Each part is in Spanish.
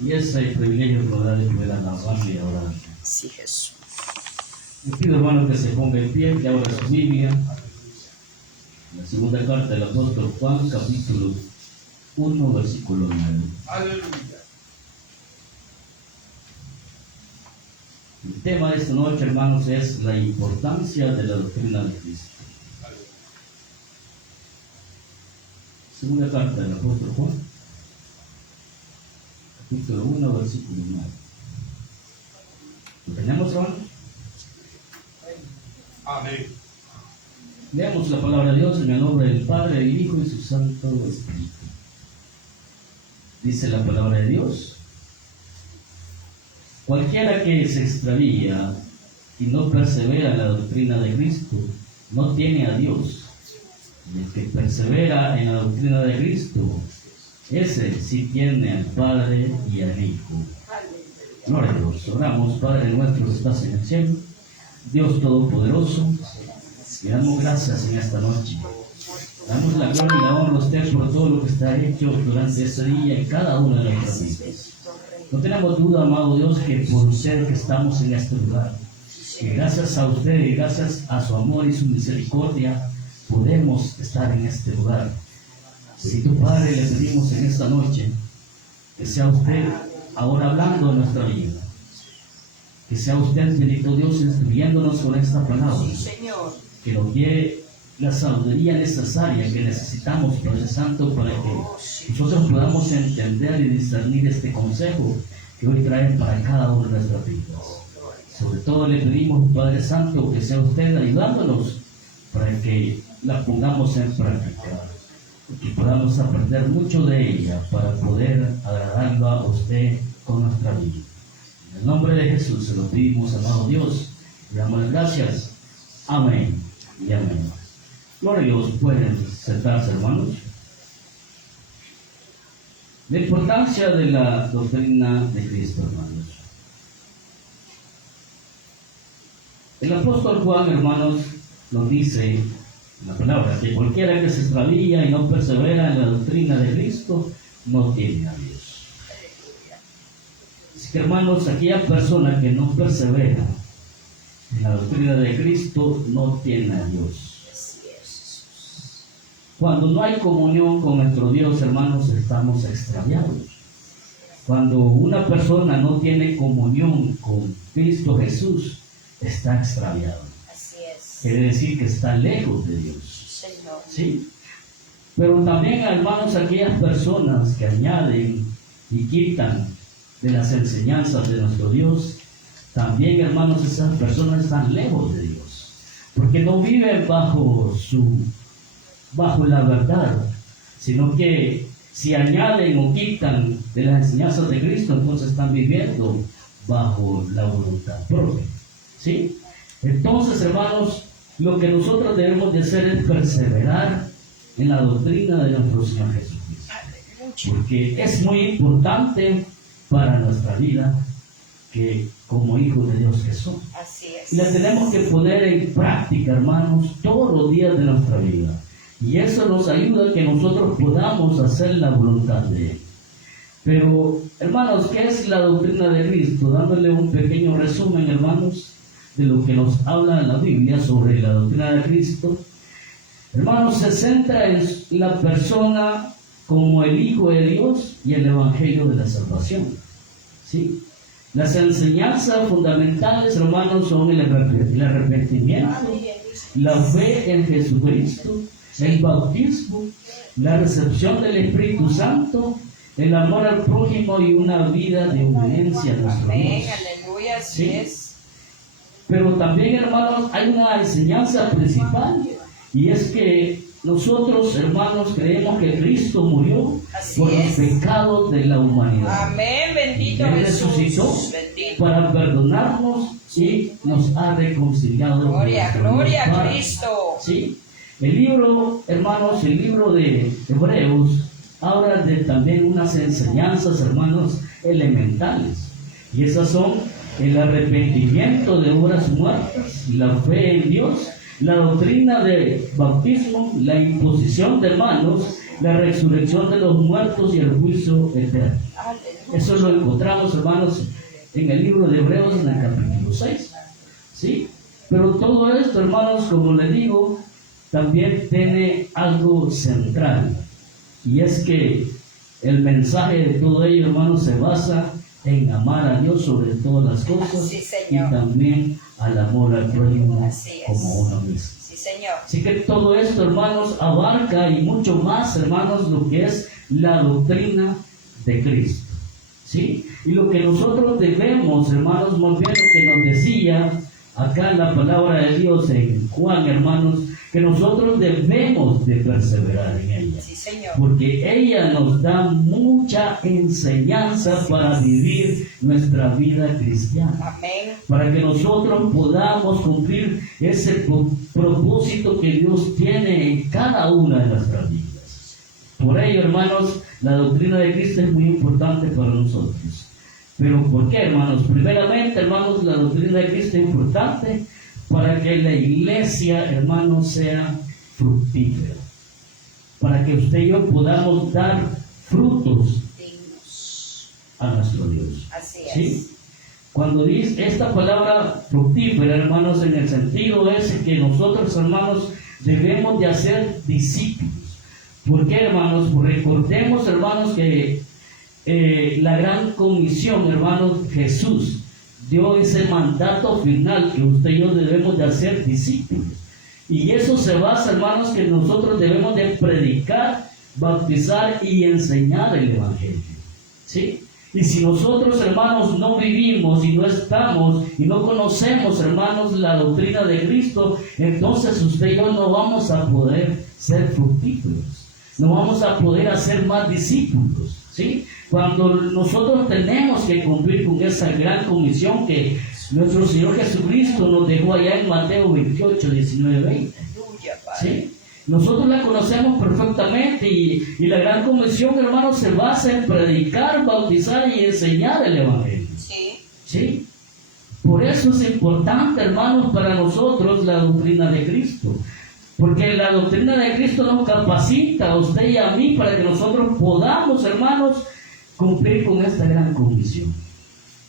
Y ese privilegio lo da de poder alabarle y orar. Sí, Jesús. Le pido, hermano, que se ponga en pie, que abra su Biblia. La segunda carta del apóstol Juan, capítulo 1, versículo 9. Aleluya. El tema de esta noche, hermanos, es la importancia de la doctrina de Cristo. Segunda carta del apóstol Juan, capítulo 1, versículo 9. ¿Lo tenemos, hermanos? Amén. Leamos la palabra de Dios en el nombre del Padre, del Hijo y su Santo Espíritu. Dice la palabra de Dios: cualquiera que se extravía y no persevera en la doctrina de Cristo, no tiene a Dios. Y el que persevera en la doctrina de Cristo, ese sí tiene al Padre y al Hijo. Gloria a Dios. Oramos. Padre nuestro que estás en el cielo, Dios Todopoderoso, le damos gracias en esta noche. Damos la gloria y la honra a usted por todo lo que está hecho durante este día en cada una de nuestras vidas. No tenemos duda, amado Dios, que por usted que estamos en este lugar, que gracias a usted y gracias a su amor y su misericordia, podemos estar en este lugar. Bendito Padre, le pedimos en esta noche que sea usted ahora hablando de nuestra vida. Que sea usted, bendito Dios, instruyéndonos con esta palabra. Que nos dé la sabiduría necesaria que necesitamos, Padre Santo, para que nosotros podamos entender y discernir este consejo que hoy trae para cada una de nuestras vidas. Sobre todo le pedimos, Padre Santo, que sea usted ayudándonos para que la pongamos en práctica, que podamos aprender mucho de ella para poder agradarlo a usted con nuestra vida. En el nombre de Jesús se lo pedimos, amado Dios, y damos gracias. Amén y amén. Gloria a Dios. Pueden sentarse, hermanos. La importancia de la doctrina de Cristo, hermanos. El apóstol Juan, hermanos, nos dice en la palabra que cualquiera que se extravía y no persevera en la doctrina de Cristo no tiene a Dios. Así que, hermanos, aquella persona que no persevera en la doctrina de Cristo no tiene a Dios. Cuando no hay comunión con nuestro Dios, hermanos, estamos extraviados. Cuando una persona no tiene comunión con Cristo Jesús, está extraviado. Quiere decir que está lejos de Dios. ¿Sí? Pero también, hermanos, aquellas personas que añaden y quitan de las enseñanzas de nuestro Dios, también, hermanos, esas personas están lejos de Dios, porque no viven bajo la verdad, sino que si añaden o quitan de las enseñanzas de Cristo, entonces están viviendo bajo la voluntad propia. ¿Sí? Entonces, hermanos, lo que nosotros debemos de hacer es perseverar en la doctrina de nuestro Señor Jesucristo, porque es muy importante para nuestra vida que como hijos de Dios que somos. Así es. Y la tenemos que poner en práctica, hermanos, todos los días de nuestra vida. Y eso nos ayuda a que nosotros podamos hacer la voluntad de Él. Pero, hermanos, ¿qué es la doctrina de Cristo? Dándole un pequeño resumen, hermanos, de lo que nos habla en la Biblia sobre la doctrina de Cristo. Hermanos, se centra en la persona como el Hijo de Dios y el Evangelio de la salvación. ¿Sí? Las enseñanzas fundamentales, hermanos, son el arrepentimiento, la fe en Jesucristo, el bautismo, la recepción del Espíritu Santo, el amor al prójimo y una vida de obediencia a nuestro Dios. Aleluya, así es. Pero también, hermanos, hay una enseñanza principal, y es que nosotros, hermanos, creemos que Cristo murió por los pecados de la humanidad. Amén, bendito Él Jesús. resucitó Bendito. para perdonarnos y nos ha reconciliado. Gloria, con gloria Dios a Padre. Cristo. ¿Sí? El libro, hermanos, el libro de Hebreos habla de también unas enseñanzas, hermanos, elementales. Y esas son el arrepentimiento de obras muertas, la fe en Dios, la doctrina de bautismo, la imposición de manos la resurrección de los muertos y el juicio eterno. Eso lo encontramos, hermanos, en el libro de Hebreos, en el capítulo 6. ¿Sí? Pero todo esto, hermanos, como les digo, también tiene algo central. Y es que el mensaje de todo ello, hermanos, se basa en amar a Dios sobre todas las cosas Sí, y Señor. también al amor al prójimo Así es. como uno mismo. Sí, Señor. Así que todo esto, hermanos, abarca y mucho más, hermanos, lo que es la doctrina de Cristo. ¿Sí? Y lo que nosotros debemos, hermanos, muy bien lo que nos decía acá en la palabra de Dios en Juan, hermanos, que nosotros debemos de perseverar en ella. Sí, Señor. Porque ella nos da mucha enseñanza para vivir nuestra vida cristiana. Amén. Para que nosotros podamos cumplir ese propósito que Dios tiene en cada una de nuestras vidas. Por ello, hermanos, la doctrina de Cristo es muy importante para nosotros. ¿Pero por qué, hermanos? Primeramente, hermanos, la doctrina de Cristo es importante para que la iglesia, hermanos, sea fructífera. Para que usted y yo podamos dar frutos Dignos. a nuestro Dios. Así es. ¿Sí? Cuando dice esta palabra fructífera, hermanos, en el sentido es que nosotros, hermanos, debemos de hacer discípulos. ¿Por qué, hermanos? Pues recordemos, hermanos, que la gran comisión, hermanos, Jesús dio ese mandato final que usted y yo debemos de hacer discípulos. Y eso se basa, hermanos, que nosotros debemos de predicar, bautizar y enseñar el Evangelio. ¿Sí? Y si nosotros, hermanos, no vivimos y no estamos y no conocemos, hermanos, la doctrina de Cristo, entonces usted y yo no vamos a poder ser fructíferos. No vamos a poder hacer más discípulos. ¿Sí? Cuando nosotros tenemos que cumplir con esa gran comisión que nuestro Señor Jesucristo nos dejó allá en Mateo 28, 19, 20. Aleluya, Padre. ¿Sí? Nosotros la conocemos perfectamente y la gran comisión, hermanos, se basa en predicar, bautizar y enseñar el Evangelio. Sí. ¿Sí? Por eso es importante, hermanos, para nosotros la doctrina de Cristo. Porque la doctrina de Cristo nos capacita a usted y a mí para que nosotros podamos, hermanos, cumplir con esta gran comisión.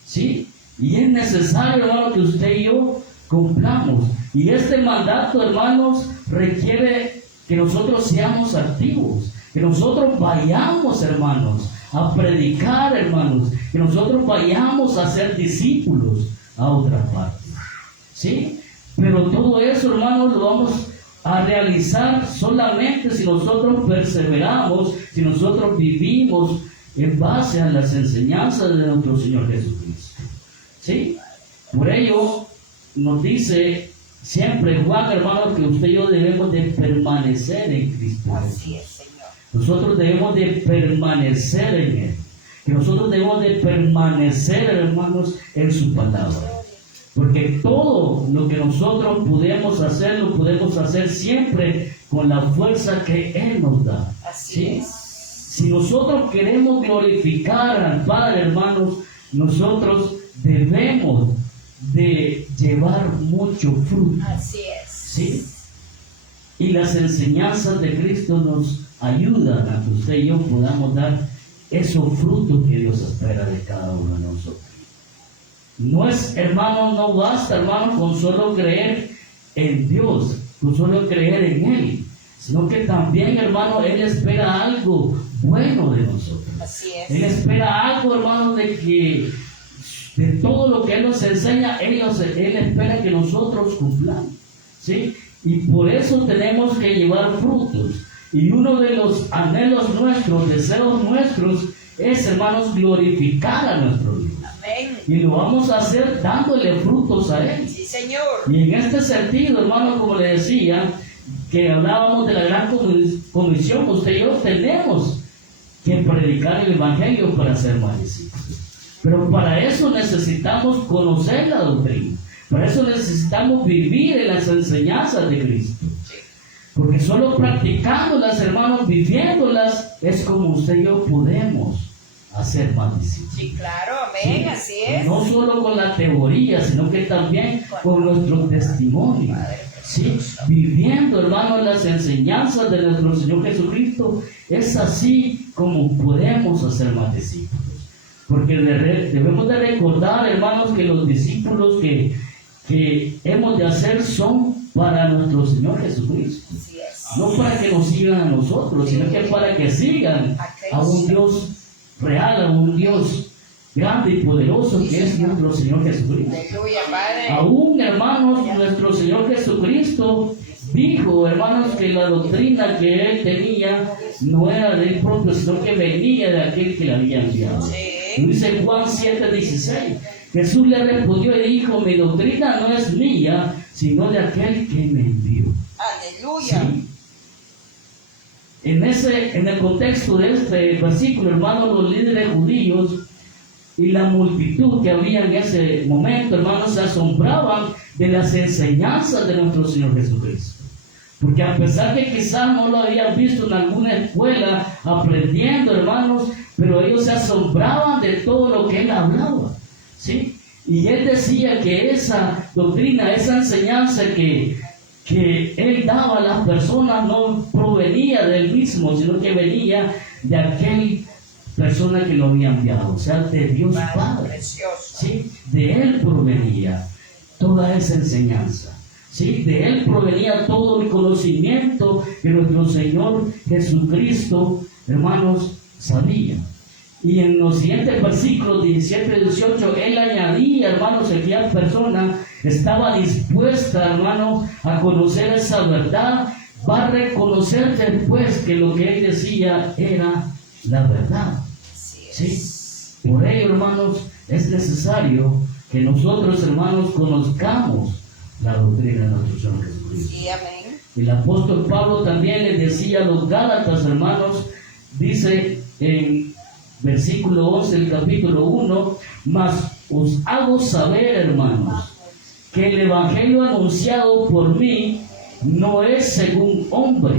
¿Sí? Y es necesario, hermanos, que usted y yo cumplamos. Y este mandato, hermanos, requiere que nosotros seamos activos, que nosotros vayamos, hermanos, a predicar, hermanos, que nosotros vayamos a ser discípulos a otras partes. ¿Sí? Pero todo eso, hermanos, lo vamos a realizar solamente si nosotros perseveramos, si nosotros vivimos en base a las enseñanzas de nuestro Señor Jesucristo. ¿Sí? Por ello nos dice siempre Juan, hermanos, que usted y yo debemos de permanecer en Cristo. Así es, Señor. Nosotros debemos de permanecer en Él. Que nosotros debemos de permanecer, hermanos, en su palabra. Porque todo lo que nosotros podemos hacer, lo podemos hacer siempre con la fuerza que Él nos da. Así ¿Sí? es. Si nosotros queremos glorificar al Padre, hermanos, nosotros debemos de llevar mucho fruto. Así es. ¿Sí? Y las enseñanzas de Cristo nos ayudan a que usted y yo podamos dar esos frutos que Dios espera de cada uno de nosotros. No es, hermanos, no basta, hermanos, con solo creer en Dios, con solo creer en Él, sino que también, hermano, Él espera algo bueno de nosotros. Así Él es. espera algo, hermano, de todo lo que Él nos enseña, Él espera que nosotros cumplamos. ¿Sí? Y por eso tenemos que llevar frutos. Y uno de los anhelos nuestros, deseos nuestros, es, hermanos, glorificar a nuestro Dios. Amén. Y lo vamos a hacer dándole frutos a Él. Sí, Señor. Y en este sentido, hermano, como le decía, que hablábamos de la gran comisión, usted y yo tenemos que predicar el Evangelio para ser más discípulos. Pero para eso necesitamos conocer la doctrina. Para eso necesitamos vivir en las enseñanzas de Cristo. Porque solo practicándolas, hermanos, viviéndolas, es como usted y yo podemos hacer más discípulos. Sí, claro. Amén. Sí. Así es. No solo con la teoría, sino que también con nuestro testimonio. ¿sí? Viviendo, hermanos, las enseñanzas de nuestro Señor Jesucristo, es así como podemos hacer más discípulos. Porque debemos de recordar, hermanos, que los discípulos que hemos de hacer son para nuestro Señor Jesucristo. Así es. No para que nos sigan a nosotros, sino que para que sigan a un Dios real, a un Dios grande y poderoso que es nuestro Señor Jesucristo. Aleluya, Padre. Aún, hermanos, nuestro Señor Jesucristo dijo, hermanos, que la doctrina que Él tenía no era de Él propio, sino que venía de aquel que le había enviado. Sí. Dice Juan 7:16. Jesús le respondió y dijo, mi doctrina no es mía, sino de aquel que me envió. Aleluya. ¿Sí? En el contexto de este versículo, hermanos, los líderes judíos y la multitud que había en ese momento, hermanos, se asombraban de las enseñanzas de nuestro Señor Jesucristo. Porque a pesar de que quizás no lo habían visto en alguna escuela aprendiendo, hermanos, pero ellos se asombraban de todo lo que Él hablaba, ¿sí? Y Él decía que esa doctrina, esa enseñanza que Él daba a las personas no provenía de Él mismo, sino que venía de aquel persona que lo había enviado, o sea, de Dios Padre. Precioso. ¿Sí? De Él provenía toda esa enseñanza. ¿Sí? De Él provenía todo el conocimiento que nuestro Señor Jesucristo, hermanos, sabía. Y en los siguientes versículos 17 y 18, Él añadía, hermanos, que aquella persona estaba dispuesta, hermanos, a conocer esa verdad, va a reconocer después que lo que Él decía era la verdad. ¿Sí? Por ello, hermanos, es necesario que nosotros, hermanos, conozcamos la doctrina de nuestro Señor Jesucristo. Sí, amén. El apóstol Pablo también les decía a los Gálatas, hermanos, dice en versículo 11 del capítulo 1, mas os hago saber, hermanos, que el evangelio anunciado por mí no es según hombre,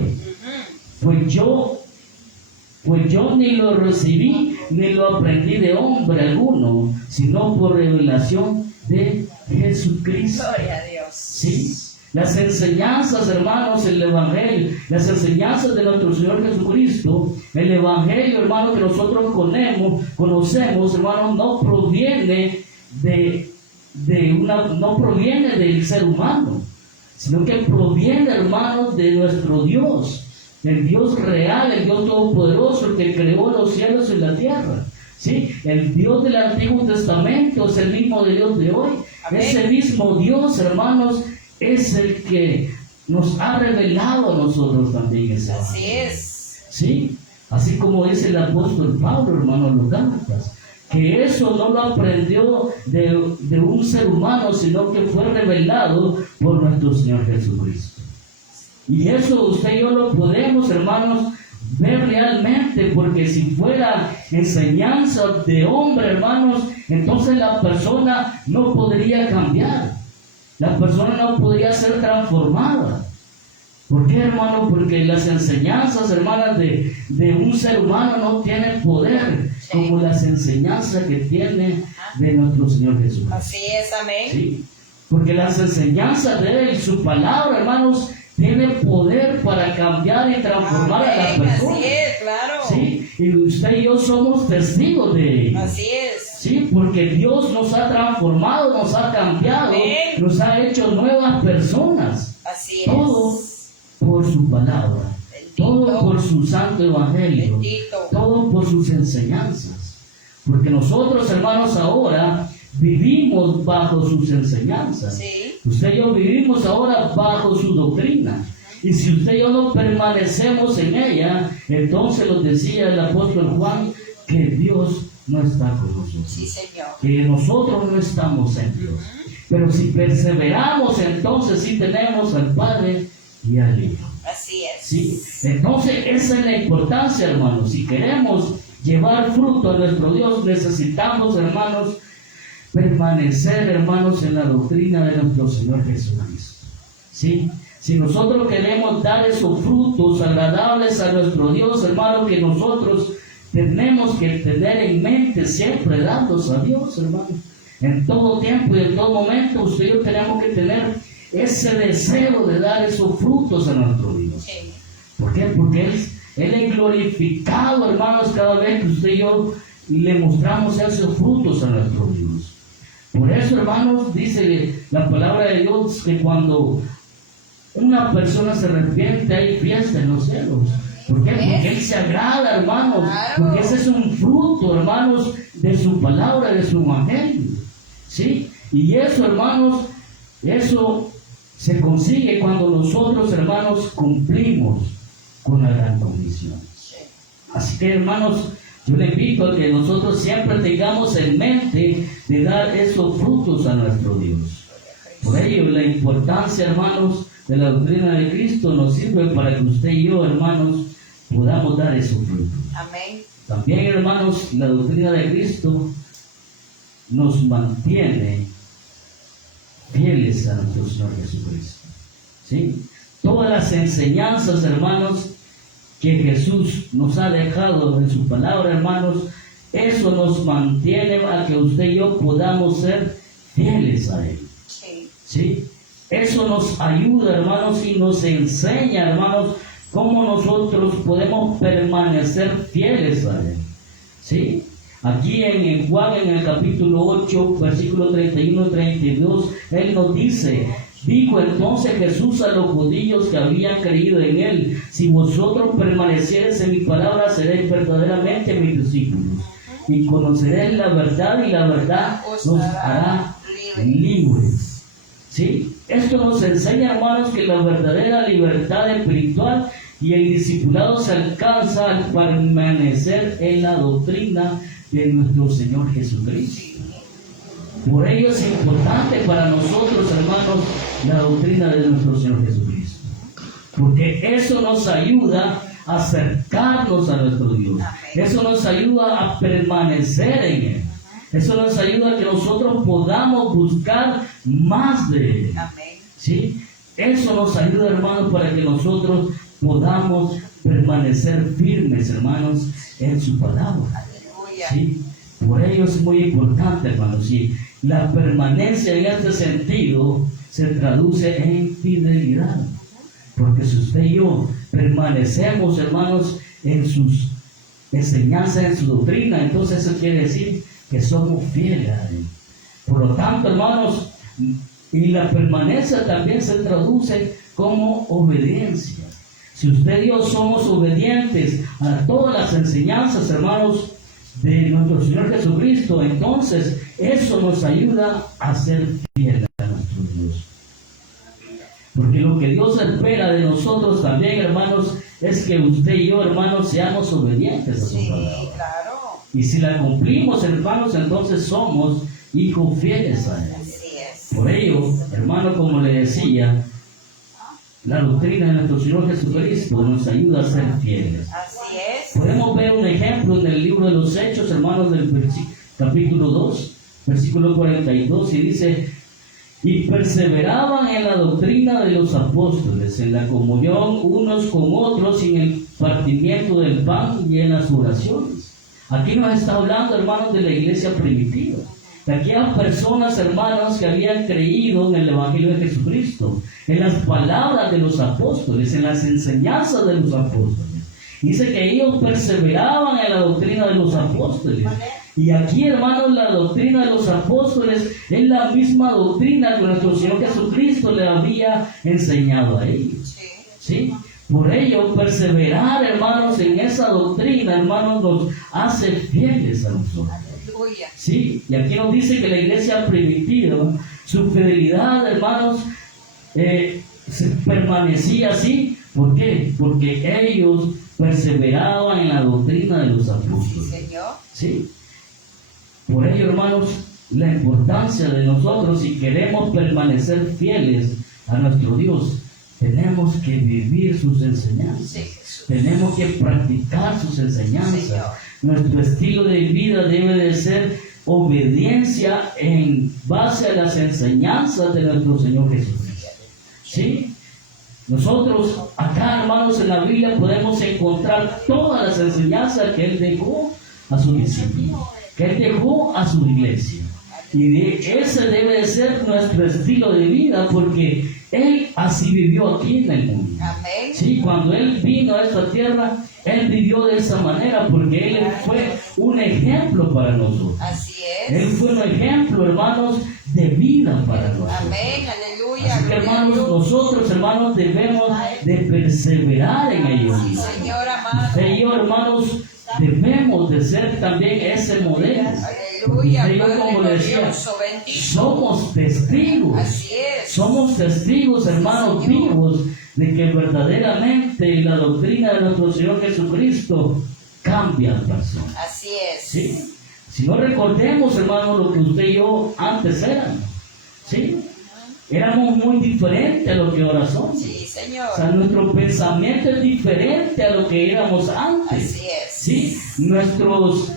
pues yo ni lo recibí ni lo aprendí de hombre alguno, sino por revelación de Jesucristo. Gloria a Dios. ¿Sí? Las enseñanzas, hermanos, el Evangelio, las enseñanzas de nuestro Señor Jesucristo, el Evangelio, hermanos, que nosotros conocemos, hermanos, no proviene no proviene del ser humano, sino que proviene, hermanos, de nuestro Dios, el Dios real, el Dios todopoderoso, el que creó los cielos y la tierra. ¿Sí? El Dios del Antiguo Testamento es el mismo de Dios de hoy. Amén. Ese mismo Dios, hermanos, es el que nos ha revelado a nosotros también ese Así Evangelio. es. ¿Sí? Así como dice el apóstol Pablo, hermanos, los Gálatas, que eso no lo aprendió de un ser humano, sino que fue revelado por nuestro Señor Jesucristo. Y eso usted y yo lo podemos, hermanos, ver realmente, porque si fuera enseñanza de hombre, hermanos, entonces la persona no podría cambiar, la persona no podría ser transformada. ¿Por qué, hermano? Porque las enseñanzas, hermanas, de un ser humano no tienen poder como las enseñanzas que tiene de nuestro Señor Jesucristo. Así es, amén. ¿Sí? Porque las enseñanzas de Él, su palabra, hermanos, tiene poder para cambiar y transformar a la Amén. persona. Así es, claro. ¿Sí? Y usted y yo somos testigos de ello. Así es. ¿Sí? Porque Dios nos ha transformado, nos ha cambiado, Amén. nos ha hecho nuevas personas. Así es. Todo por su palabra, Bendito. todo por su santo evangelio, Bendito. todo por sus enseñanzas. Porque nosotros, hermanos, ahora vivimos bajo sus enseñanzas. Sí. Usted y yo vivimos ahora bajo su doctrina. Y si usted y yo no permanecemos en ella, entonces lo decía el apóstol Juan, que Dios no está con nosotros. Sí, Señor. Que nosotros no estamos en Dios. Pero si perseveramos, entonces sí tenemos al Padre y al Hijo. Así es. ¿Sí? Entonces esa es la importancia, hermanos. Si queremos llevar fruto a nuestro Dios, necesitamos, hermanos, permanecer, hermanos, en la doctrina de nuestro Señor Jesucristo. ¿Sí? Si nosotros queremos dar esos frutos agradables a nuestro Dios, hermano, que nosotros tenemos que tener en mente siempre darlos a Dios, hermano. En todo tiempo y en todo momento, usted y yo tenemos que tener ese deseo de dar esos frutos a nuestro Dios. Sí. ¿Por qué? Porque Él es glorificado, hermanos, cada vez que usted y yo le mostramos esos frutos a nuestro Dios. Por eso, hermanos, dice la palabra de Dios que cuando una persona se arrepiente hay fiesta en los cielos. ¿Por qué? Porque Él se agrada, hermanos. Porque ese es un fruto, hermanos, de su palabra, de su evangelio. ¿Sí? Y eso, hermanos, eso se consigue cuando nosotros, hermanos, cumplimos con la gran comisión. Así que, hermanos, yo le invito a que nosotros siempre tengamos en mente de dar esos frutos a nuestro Dios. Por ello, la importancia, hermanos, de la doctrina de Cristo nos sirve para que usted y yo, hermanos, podamos dar esos frutos. Amén. También, hermanos, la doctrina de Cristo nos mantiene fieles a nuestro Señor Jesucristo. ¿Sí? Todas las enseñanzas, hermanos, que Jesús nos ha dejado en su palabra, hermanos, eso nos mantiene a que usted y yo podamos ser fieles a Él. Sí. ¿Sí? Eso nos ayuda, hermanos, y nos enseña, hermanos, cómo nosotros podemos permanecer fieles a Él. ¿Sí? Aquí en Juan, en el capítulo 8, versículo 31 y 32, Él nos dice: dijo entonces Jesús a los judíos que habían creído en Él: si vosotros permaneciereis en mi palabra, seréis verdaderamente mis discípulos, y conoceréis la verdad, y la verdad nos hará libres. ¿Sí? Esto nos enseña, hermanos, que la verdadera libertad espiritual y el discipulado se alcanza al permanecer en la doctrina de nuestro Señor Jesucristo. Por ello es importante para nosotros, hermanos, la doctrina de nuestro Señor Jesucristo, porque eso nos ayuda a acercarnos a nuestro Dios. Eso nos ayuda a permanecer en Él. Eso nos ayuda a que nosotros podamos buscar más de Él. ¿Sí? Eso nos ayuda, hermanos, para que nosotros podamos permanecer firmes, hermanos, en su palabra. ¿Sí? Por ello es muy importante, hermanos. ¿Sí? La permanencia en este sentido se traduce en fidelidad. Porque si usted y yo permanecemos, hermanos, en sus enseñanzas, en su doctrina, entonces eso quiere decir que somos fieles a Él. Por lo tanto, hermanos, y la permanencia también se traduce como obediencia. Si usted y yo somos obedientes a todas las enseñanzas, hermanos, de nuestro Señor Jesucristo, entonces eso nos ayuda a ser fieles a nuestro Dios. Porque lo que Dios espera de nosotros también, hermanos, es que usted y yo, hermanos, seamos obedientes a su palabra. Claro. Y si la cumplimos, hermanos, entonces somos hijos fieles a Él. Así es. Por ello, hermano, como le decía, la doctrina de nuestro Señor Jesucristo nos ayuda a ser fieles. Así es. Podemos ver un ejemplo en el libro de los Hechos, hermanos, del capítulo 2, versículo 42, y dice: y perseveraban en la doctrina de los apóstoles, en la comunión unos con otros, y en el partimiento del pan y en las oraciones. Aquí nos está hablando, hermanos, de la iglesia primitiva, de aquellas personas, hermanos, que habían creído en el Evangelio de Jesucristo, en las palabras de los apóstoles, en las enseñanzas de los apóstoles. Dice que ellos perseveraban en la doctrina de los apóstoles. Y aquí, hermanos, la doctrina de los apóstoles es la misma doctrina que nuestro Señor Jesucristo le había enseñado a ellos. ¿Sí? Por ello, perseverar, hermanos, en esa doctrina, hermanos, nos hace fieles a nosotros. ¿Sí? Y aquí nos dice que la iglesia primitiva, su fidelidad, hermanos, permanecía así. ¿Por qué? Porque ellos perseveraban en la doctrina de los apóstoles. ¿Sí? Por ello, hermanos, la importancia de nosotros, si queremos permanecer fieles a nuestro Dios, tenemos que vivir sus enseñanzas. Tenemos que practicar sus enseñanzas. Nuestro estilo de vida debe de ser obediencia en base a las enseñanzas de nuestro Señor Jesucristo. ¿Sí? Nosotros acá, hermanos, en la Biblia podemos encontrar todas las enseñanzas que Él dejó a sus discípulos, que Él dejó a su iglesia. Y ese debe de ser nuestro estilo de vida, porque Él así vivió aquí en el mundo. Amén. Sí, cuando Él vino a esta tierra, Él vivió de esa manera porque Él fue un ejemplo para nosotros. Así Él es. fue un ejemplo, hermanos, de vida para nosotros. Amén. Aleluya. Así que, Gloria a hermanos, Dios. nosotros, hermanos, debemos de perseverar en ello. Sí, Señor amado. Usted y yo, hermanos, debemos de ser también ese modelo. Aleluya. Usted y yo, Padre como le decía, glorioso, bendito. somos testigos. Así es. Somos testigos, hermanos, vivos de que verdaderamente la doctrina de nuestro Señor Jesucristo cambia a personas. Así es. ¿Sí? Si no recordemos, hermanos, lo que usted y yo antes éramos. ¿Sí? Éramos muy diferentes a lo que ahora somos. Sí, Señor. O sea, nuestro pensamiento es diferente a lo que éramos antes. Así es. ¿Sí? Nuestras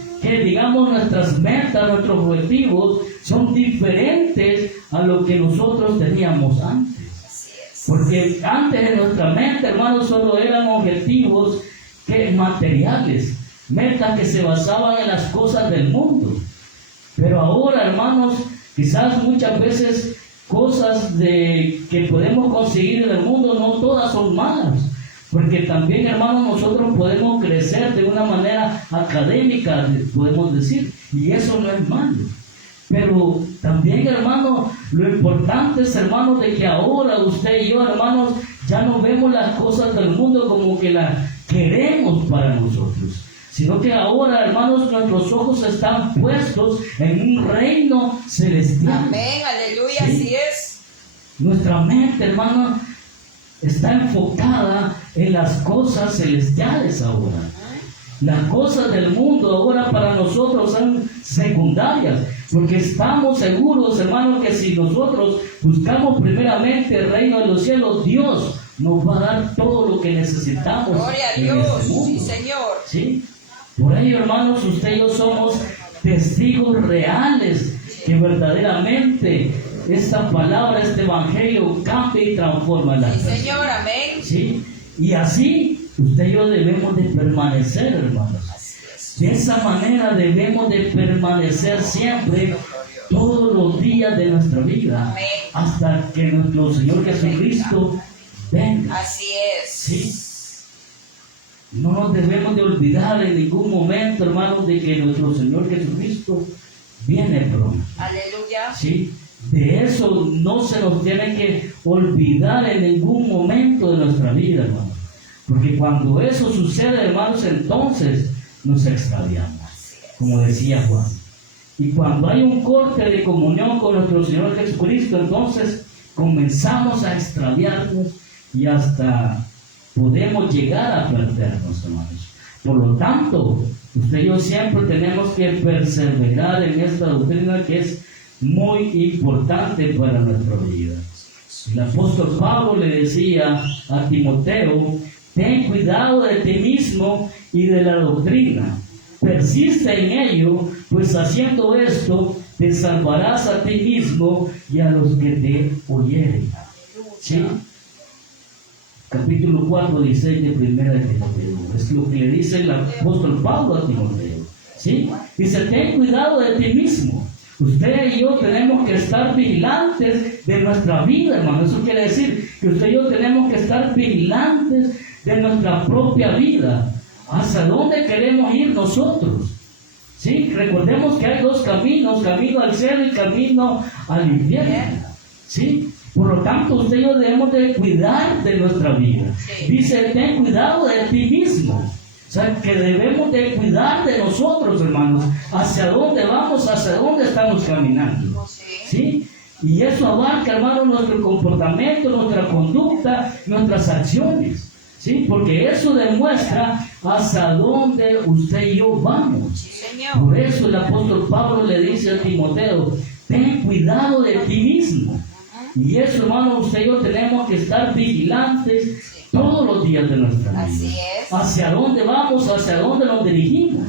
metas, nuestros objetivos son diferentes a lo que nosotros teníamos antes. Así es. Porque antes en nuestra mente, hermanos, solo eran objetivos materiales, metas que se basaban en las cosas del mundo. Pero ahora, hermanos, quizás muchas veces cosas que podemos conseguir en el mundo no todas son malas. Porque también, hermanos, nosotros podemos crecer de una manera académica, podemos decir, y eso no es malo. Pero también, hermanos, lo importante es, hermanos, de que ahora usted y yo, hermanos, ya no vemos las cosas del mundo como que las queremos para nosotros, sino que ahora, hermanos, nuestros ojos están puestos en un reino celestial. Amén. Aleluya. ¿Sí? Así es. Nuestra mente, hermanos, está enfocada en las cosas celestiales ahora. Las cosas del mundo ahora para nosotros son secundarias, porque estamos seguros, hermanos, que si nosotros buscamos primeramente el reino de los cielos, Dios nos va a dar todo lo que necesitamos. Gloria a en Dios. este mundo. Sí, Señor. ¿Sí? Por ello, hermanos, usted y yo somos testigos reales que verdaderamente esta palabra, este evangelio cambia y transforma la Sí, vida. Señor. Amén. ¿Sí? Y así usted y yo debemos de permanecer, hermanos. Así es. De esa manera debemos de permanecer siempre, todos los días de nuestra vida, Amén. hasta que nuestro Señor Jesucristo venga. Así es. ¿Sí? No nos debemos de olvidar en ningún momento, hermanos, de que nuestro Señor Jesucristo viene pronto. Aleluya. ¿Sí? De eso no se nos tiene que olvidar en ningún momento de nuestra vida, hermanos. Porque cuando eso sucede, hermanos, entonces nos extraviamos, como decía Juan. Y cuando hay un corte de comunión con nuestro Señor Jesucristo, entonces comenzamos a extraviarnos y hasta podemos llegar a perdernos, hermanos. Por lo tanto, usted y yo siempre tenemos que perseverar en esta doctrina que es muy importante para nuestra vida. El apóstol Pablo le decía a Timoteo: ten cuidado de ti mismo y de la doctrina. Persiste en ello, pues haciendo esto te salvarás a ti mismo y a los que te oyeren. ¿Sí? Capítulo 4, 16 de Primera de Timoteo. Es lo que le dice el apóstol Pablo a Timoteo. ¿Sí? Dice: ten cuidado de ti mismo. Usted y yo tenemos que estar vigilantes de nuestra vida, hermano. Eso quiere decir que usted y yo tenemos que estar vigilantes de nuestra propia vida. ¿Hacia dónde queremos ir nosotros? ¿Sí? Recordemos que hay dos caminos: camino al cielo y camino al infierno. ¿Sí? Por lo tanto, usted y yo debemos de cuidar de nuestra vida. Dice: ten cuidado de ti mismo. O sea, que debemos de cuidar de nosotros, hermanos. ¿Hacia dónde vamos? ¿Hacia dónde estamos caminando? ¿Sí? Y eso abarca, hermanos, nuestro comportamiento, nuestra conducta, nuestras acciones. ¿Sí? Porque eso demuestra hacia dónde usted y yo vamos. Sí, Señor. Por eso el apóstol Pablo le dice a Timoteo: ten cuidado de ti mismo. Y eso, hermano, usted y yo tenemos que estar vigilantes todos los días de nuestra vida. Así es. ¿Hacia dónde vamos? ¿Hacia dónde nos dirigimos?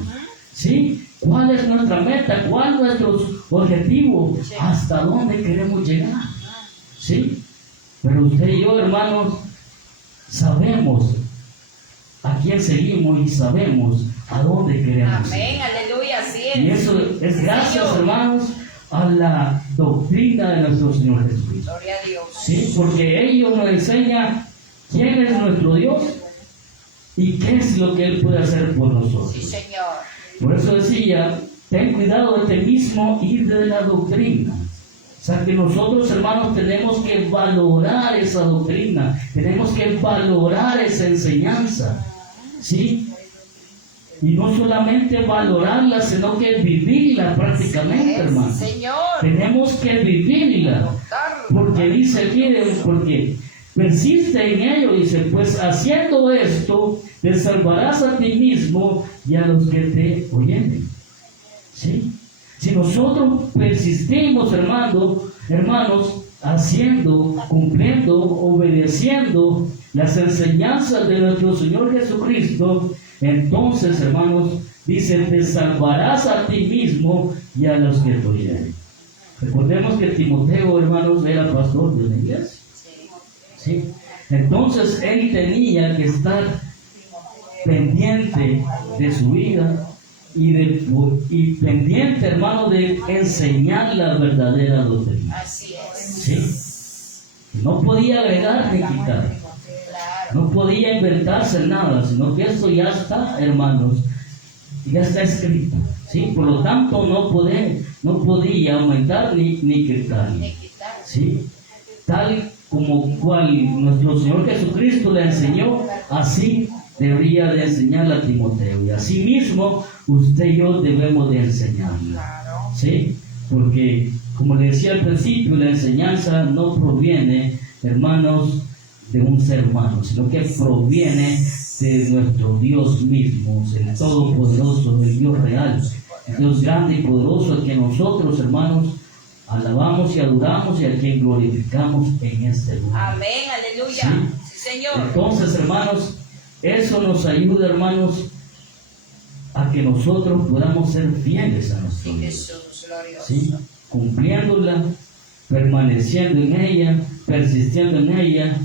¿Sí? ¿Cuál es nuestra meta? ¿Cuál es nuestro objetivo? Sí. ¿Hasta dónde queremos llegar? ¿Sí? Pero usted y yo, hermanos, sabemos a quién seguimos y sabemos a dónde queremos ir. Amén. Aleluya. Así es. Y eso es gracias, Señor. hermanos, a la doctrina de nuestro Señor Jesucristo. Gloria a Dios. ¿Sí? Porque ellos nos enseñan quién es nuestro Dios y qué es lo que Él puede hacer por nosotros. Sí, Señor. Por eso decía, ten cuidado de ti mismo y de la doctrina. O sea que nosotros, hermanos, tenemos que valorar esa doctrina, tenemos que valorar esa enseñanza, ¿sí? Y no solamente valorarla, sino que vivirla prácticamente, hermano. Sí, Señor. Tenemos que vivirla, porque dice aquí, porque persiste en ello, dice, pues haciendo esto, te salvarás a ti mismo y a los que te oyeren. ¿Sí? Si nosotros persistimos, hermanos, haciendo, cumpliendo, obedeciendo las enseñanzas de nuestro Señor Jesucristo, entonces, hermanos, dice, te salvarás a ti mismo y a los que te oyeren. Recordemos que Timoteo, hermanos, era pastor de la iglesia. ¿Sí? Entonces, él tenía que estar pendiente de su vida y pendiente, hermano, de enseñar la verdadera doctrina. Así es. ¿Sí? No podía agregar ni quitar. Claro. No podía inventarse nada, sino que esto ya está, hermanos, ya está escrito. ¿Sí? Por lo tanto, no podía aumentar ni quitar. Ni quitar. ¿Sí? Tal como cual nuestro Señor Jesucristo le enseñó, así debería de enseñarle a Timoteo. Y así mismo, usted y yo debemos de enseñarle. Claro. ¿Sí? Porque, como le decía al principio, la enseñanza no proviene, hermanos, de un ser humano, sino que proviene de nuestro Dios mismo, el Todopoderoso, el Dios real, el Dios grande y poderoso, al que nosotros, hermanos, alabamos y adoramos y a quien glorificamos en este lugar. Amén, aleluya. ¿Sí? Sí, Señor. Entonces, hermanos, eso nos ayuda, hermanos, a que nosotros podamos ser fieles a nuestro Sí, Dios. Jesús, glorioso. ¿Sí? Cumpliéndola, permaneciendo en ella, persistiendo en ella,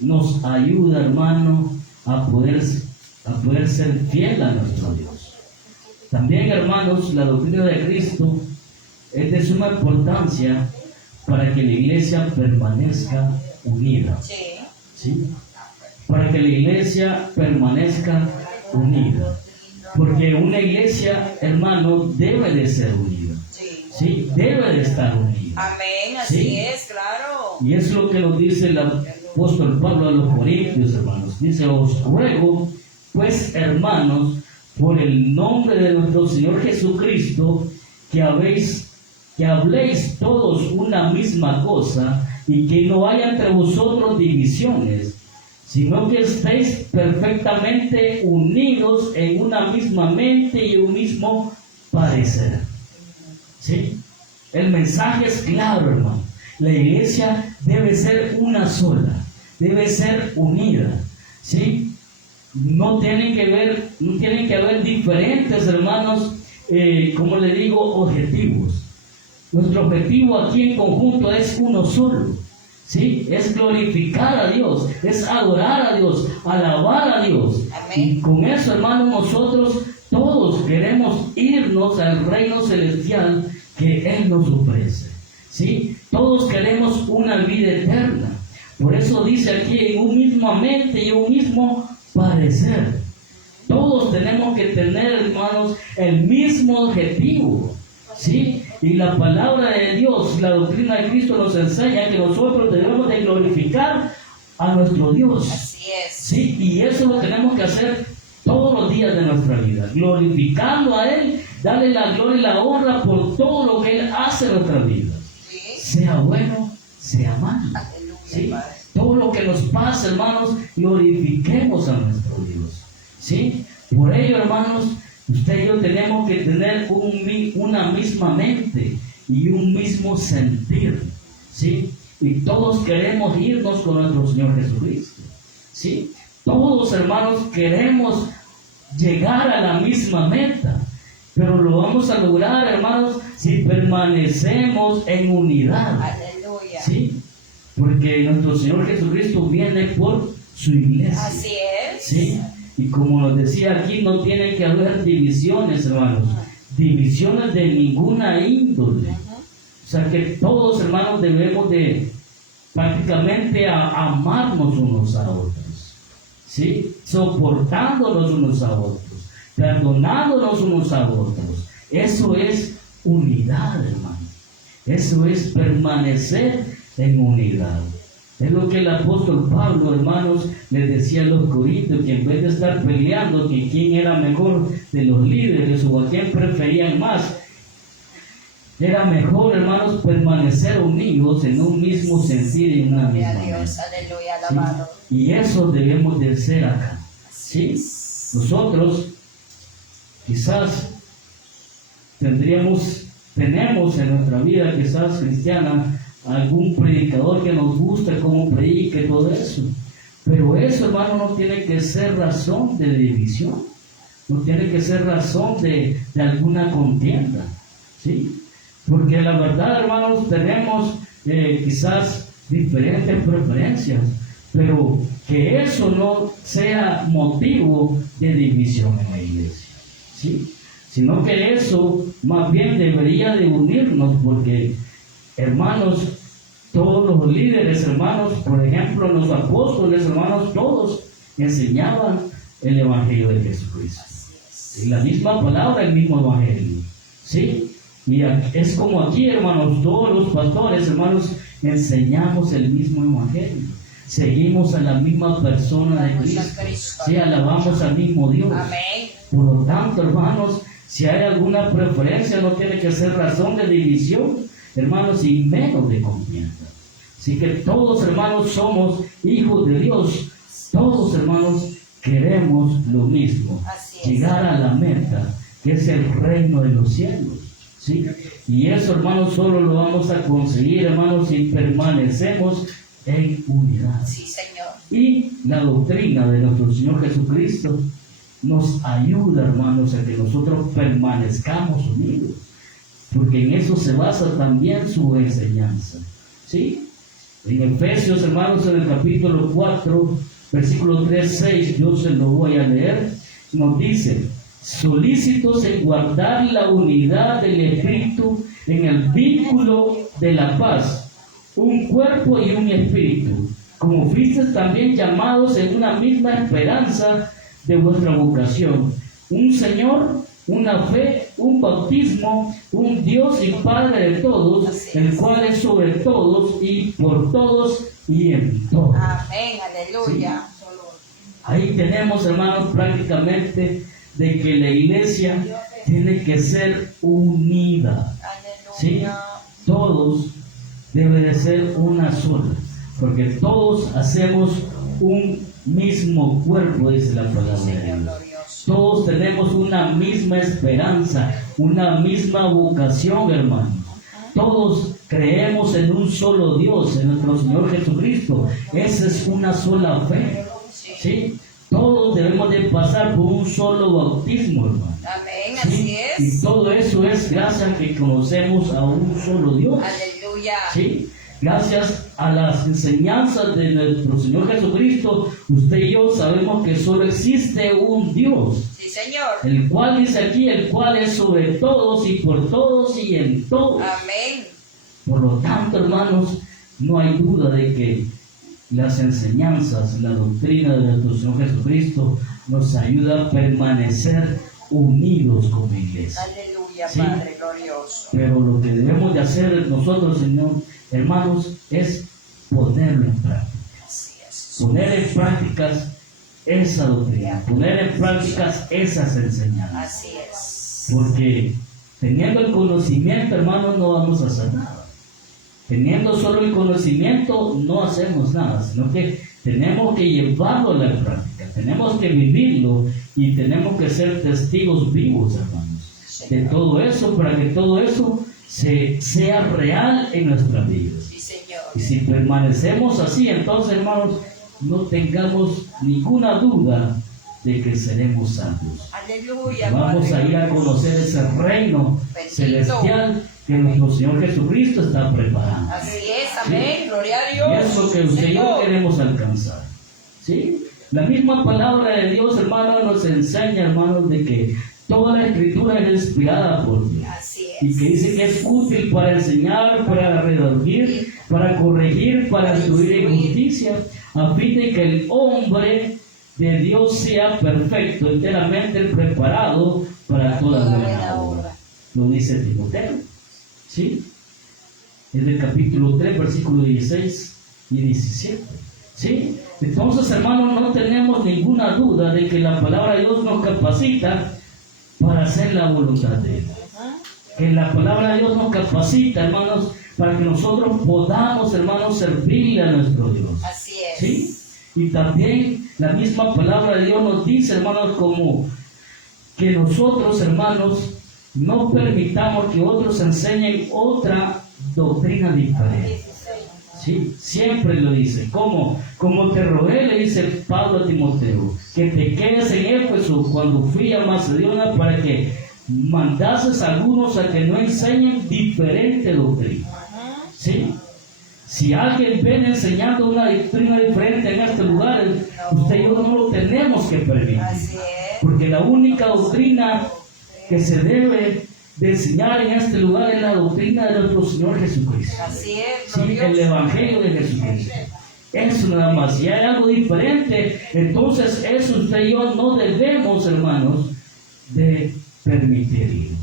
nos ayuda, hermano, a poder ser fiel a nuestro Dios. También, hermanos, la doctrina de Cristo es de suma importancia para que la iglesia permanezca unida. Sí. ¿Sí? Para que la iglesia permanezca unida. Porque una iglesia, hermano, debe de ser unida. Sí. ¿Sí? Debe de estar unida. Amén, así Sí. es, claro. Y es lo que nos dice el apóstol Pablo a los Corintios, hermanos. Dice, os ruego, pues, hermanos, por el nombre de nuestro Señor Jesucristo, que habléis todos una misma cosa y que no haya entre vosotros divisiones, sino que estéis perfectamente unidos en una misma mente y un mismo parecer. ¿Sí? El mensaje es claro, hermano. La iglesia debe ser una sola, debe ser unida. ¿Sí? No tienen que haber diferentes, hermanos, como le digo, objetivos. Nuestro objetivo aquí en conjunto es uno solo. ¿Sí? Es glorificar a Dios, es adorar a Dios, alabar a Dios. Amén. Y con eso, hermanos, nosotros todos queremos irnos al reino celestial que Él nos ofrece. ¿Sí? Todos queremos una vida eterna. Por eso dice aquí, en un mismo mente y un mismo parecer. Todos tenemos que tener, hermanos, el mismo objetivo. ¿Sí? Y la palabra de Dios, la doctrina de Cristo nos enseña que nosotros debemos de glorificar a nuestro Dios. Así es. ¿Sí? Y eso lo tenemos que hacer todos los días de nuestra vida, glorificando a Él, darle la gloria y la honra por todo lo que Él hace en nuestra vida. Sí. Sea bueno, sea malo. Aleluya, ¿Sí? Padre. Todo lo que nos pasa, hermanos, glorifiquemos a nuestro Dios. ¿Sí? Por ello, hermanos, usted y yo tenemos que tener una misma mente y un mismo sentir. ¿Sí? Y todos queremos irnos con nuestro Señor Jesucristo. ¿Sí? Todos, hermanos, queremos llegar a la misma meta. Pero lo vamos a lograr, hermanos, si permanecemos en unidad. Aleluya. ¿Sí? Porque nuestro Señor Jesucristo viene por su iglesia. Así es. ¿Sí? Y como nos decía aquí, no tiene que haber divisiones, hermanos. Divisiones de ninguna índole. O sea que todos, hermanos, debemos de prácticamente amarnos unos a otros, ¿sí? Soportándonos unos a otros, perdonándonos unos a otros. Eso es unidad, hermano. Eso es permanecer en unidad. Es lo que el apóstol Pablo, hermanos, les decía a los corintios, que en vez de estar peleando que quién era mejor de los líderes o a quién preferían más, era mejor, hermanos, permanecer unidos en un mismo sentir y en una misma Gloria a Dios, aleluya, alabado. ¿sí? Y eso debemos de ser acá, ¿sí? Nosotros quizás tenemos en nuestra vida quizás cristiana algún predicador que nos guste cómo predique, todo eso, pero eso, hermano, no tiene que ser razón de división, no tiene que ser razón de alguna contienda, ¿sí? Porque la verdad, hermanos, tenemos quizás diferentes preferencias, pero que eso no sea motivo de división en la iglesia, ¿sí? Sino que eso más bien debería de unirnos, porque, hermanos, todos los líderes, hermanos, por ejemplo, los apóstoles, hermanos, todos enseñaban el Evangelio de Jesucristo. Y la misma palabra, el mismo Evangelio, ¿sí? Y es como aquí, hermanos, todos los pastores, hermanos, enseñamos el mismo Evangelio. Seguimos a la misma persona de Cristo. Sí, alabamos al mismo Dios. Amén. Por lo tanto, hermanos, si hay alguna preferencia, no tiene que ser razón de división, hermanos, y menos de contienda. Así que todos, hermanos, somos hijos de Dios. Todos, hermanos, queremos lo mismo. Llegar a la meta, que es el reino de los cielos. ¿Sí? Y eso, hermanos, solo lo vamos a conseguir, hermanos, si permanecemos en unidad. Sí, Señor. Y la doctrina de nuestro Señor Jesucristo nos ayuda, hermanos, a que nosotros permanezcamos unidos, porque en eso se basa también su enseñanza, ¿sí? En Efesios, hermanos, en el capítulo 4, versículo 3-6, yo se lo voy a leer, nos dice: solícitos en guardar la unidad del Espíritu en el vínculo de la paz, un cuerpo y un espíritu, como fuisteis también llamados en una misma esperanza de vuestra vocación, un Señor, una fe, un bautismo, un Dios y Padre de todos, el cual es sobre todos y por todos y en todos. Amén, aleluya. ¿Sí? Ahí tenemos, hermanos, prácticamente de que la iglesia tiene que ser unida. ¿Sí? Todos deben de ser una sola, porque todos hacemos un mismo cuerpo, dice la palabra de Dios. Todos tenemos una misma esperanza, una misma vocación, hermano. Todos creemos en un solo Dios, en nuestro Señor Jesucristo. Esa es una sola fe. ¿Sí? Todos debemos de pasar por un solo bautismo, hermano. Amén, ¿Sí? así es. Y todo eso es gracias a que conocemos a un solo Dios. Aleluya. ¿Sí? Gracias a las enseñanzas de nuestro Señor Jesucristo, usted y yo sabemos que solo existe un Dios. Sí, Señor. El cual dice aquí, el cual es sobre todos y por todos y en todos. Amén. Por lo tanto, hermanos, no hay duda de que las enseñanzas, la doctrina de nuestro Señor Jesucristo nos ayuda a permanecer unidos como iglesia. Aleluya, ¿Sí? Padre glorioso. Pero lo que debemos de hacer nosotros, Señor, hermanos, es ponerlo en práctica. Así es. Poner en prácticas esa doctrina, poner en prácticas esas enseñanzas. Así es. Porque teniendo el conocimiento, hermanos, no vamos a hacer nada. Teniendo solo el conocimiento, no hacemos nada, sino que tenemos que llevarlo a la práctica, tenemos que vivirlo y tenemos que ser testigos vivos, hermanos, de todo eso, para que todo eso sea real en nuestras vidas. Sí, Señor. Y si permanecemos así, entonces, hermanos, no tengamos ninguna duda de que seremos salvos. Aleluya, Vamos Padre a ir a glorioso. conocer ese reino celestial que nuestro Señor Jesucristo está preparando. Así es, amén. Gloria a Dios. Y es lo que usted y yo Señor. queremos alcanzar. ¿Sí? La misma palabra de Dios, hermanos, nos enseña, hermanos, de que toda la escritura es inspirada por Dios. Así y que dice que es útil para enseñar, para redarguir, para corregir, para instruir en justicia, a fin de que el hombre de Dios sea perfecto, enteramente preparado para toda buena obra. Lo dice Timoteo, ¿sí? Es del capítulo 3, versículo 16 y 17, ¿sí? Entonces, hermanos, no tenemos ninguna duda de que la palabra de Dios nos capacita para hacer la voluntad de Él. Que la palabra de Dios nos capacita, hermanos, para que nosotros podamos, hermanos, servirle a nuestro Dios. Así es. ¿Sí? Y también la misma palabra de Dios nos dice, hermanos, como que nosotros, hermanos, no permitamos que otros enseñen otra doctrina diferente. ¿Sí? Siempre lo dice. Como te rogué, le dice Pablo a Timoteo, que te quedes en Éfeso cuando fui a Macedonia para que mandases a algunos a que no enseñen diferente doctrina. ¿Sí? Si alguien viene enseñando una doctrina diferente en este lugar, usted y yo no lo tenemos que permitir. Así es. Porque la única doctrina que se debe de enseñar en este lugar es la doctrina de nuestro Señor Jesucristo. Así es, Sí, el Evangelio de Jesucristo. Eso nada más. Si hay algo diferente, entonces eso usted y yo no debemos, hermanos, de permitirlo.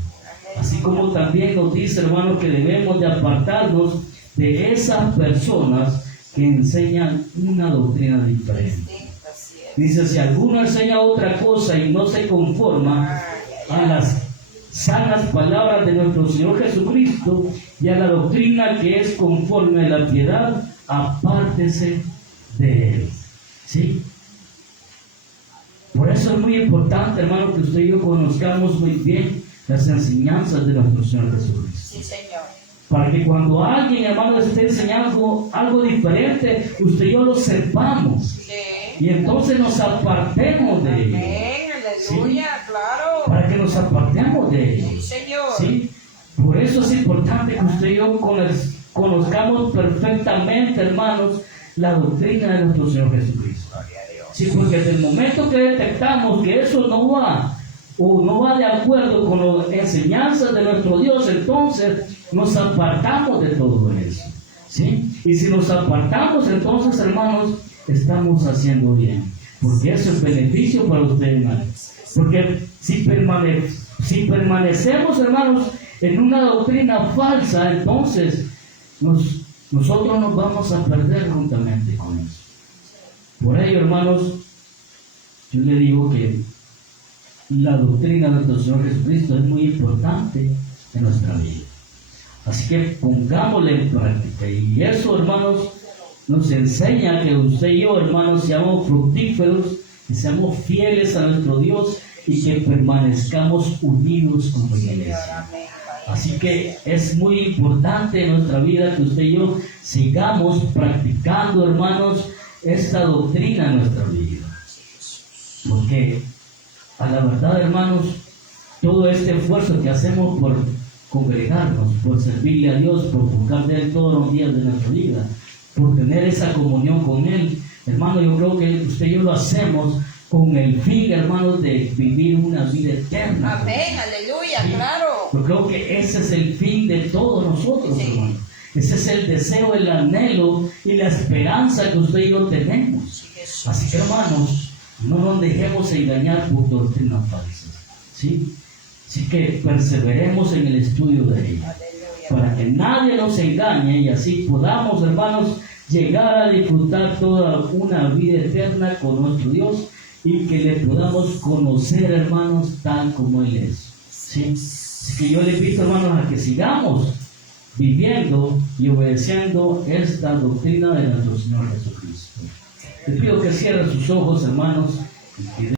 Así como también nos dice, hermanos, que debemos de apartarnos de esas personas que enseñan una doctrina diferente. Así es. Dice, si alguno enseña otra cosa y no se conforma a las sanas palabras de nuestro Señor Jesucristo y a la doctrina que es conforme a la piedad, apártese de él. ¿Sí? Por eso es muy importante, hermano, que usted y yo conozcamos muy bien las enseñanzas de nuestro Señor Jesucristo. Sí, Señor. Para que cuando alguien, hermano, esté enseñando algo diferente, usted y yo lo sepamos. Sí. Y entonces nos apartemos de ello. Amén, aleluya, claro. Para que nos apartemos de ello. Sí, Señor. ¿Sí? Por eso es importante que usted y yo conozcamos perfectamente, hermanos, la doctrina de nuestro Señor Jesucristo. Sí, porque desde el momento que detectamos que eso no va o no va de acuerdo con las enseñanzas de nuestro Dios, entonces nos apartamos de todo eso. ¿Sí? Y si nos apartamos, entonces, hermanos, estamos haciendo bien. Porque eso es beneficio para usted, hermanos. Porque si permanecemos, hermanos, en una doctrina falsa, entonces nosotros nos vamos a perder juntamente con eso. Por ello, hermanos, yo le digo que la doctrina de nuestro Señor Jesucristo es muy importante en nuestra vida. Así que pongámosla en práctica. Y eso, hermanos, nos enseña que usted y yo, hermanos, seamos fructíferos, que seamos fieles a nuestro Dios y que permanezcamos unidos con la iglesia. Así que es muy importante en nuestra vida que usted y yo sigamos practicando, hermanos, esta doctrina en nuestra vida. Porque a la verdad, hermanos, todo este esfuerzo que hacemos por congregarnos, por servirle a Dios, por buscar de Él todos los días de nuestra vida, por tener esa comunión con Él, hermano, yo creo que usted y yo lo hacemos con el fin, hermanos, de vivir una vida eterna. Amén, aleluya, ¿Sí? claro. Yo creo que ese es el fin de todos nosotros, Sí. hermano. Ese es el deseo, el anhelo y la esperanza que usted y yo tenemos. Sí, Jesús. Así que, hermanos, no nos dejemos engañar por doctrinas falsas. ¿Sí? Así que perseveremos en el estudio de ella, Aleluya. para que nadie nos engañe y así podamos, hermanos, llegar a disfrutar toda una vida eterna con nuestro Dios y que le podamos conocer, hermanos, tal como Él es. ¿Sí? Así que yo le invito, hermanos, a que sigamos viviendo y obedeciendo esta doctrina de nuestro Señor Jesucristo. Les pido que cierren sus ojos, hermanos, y que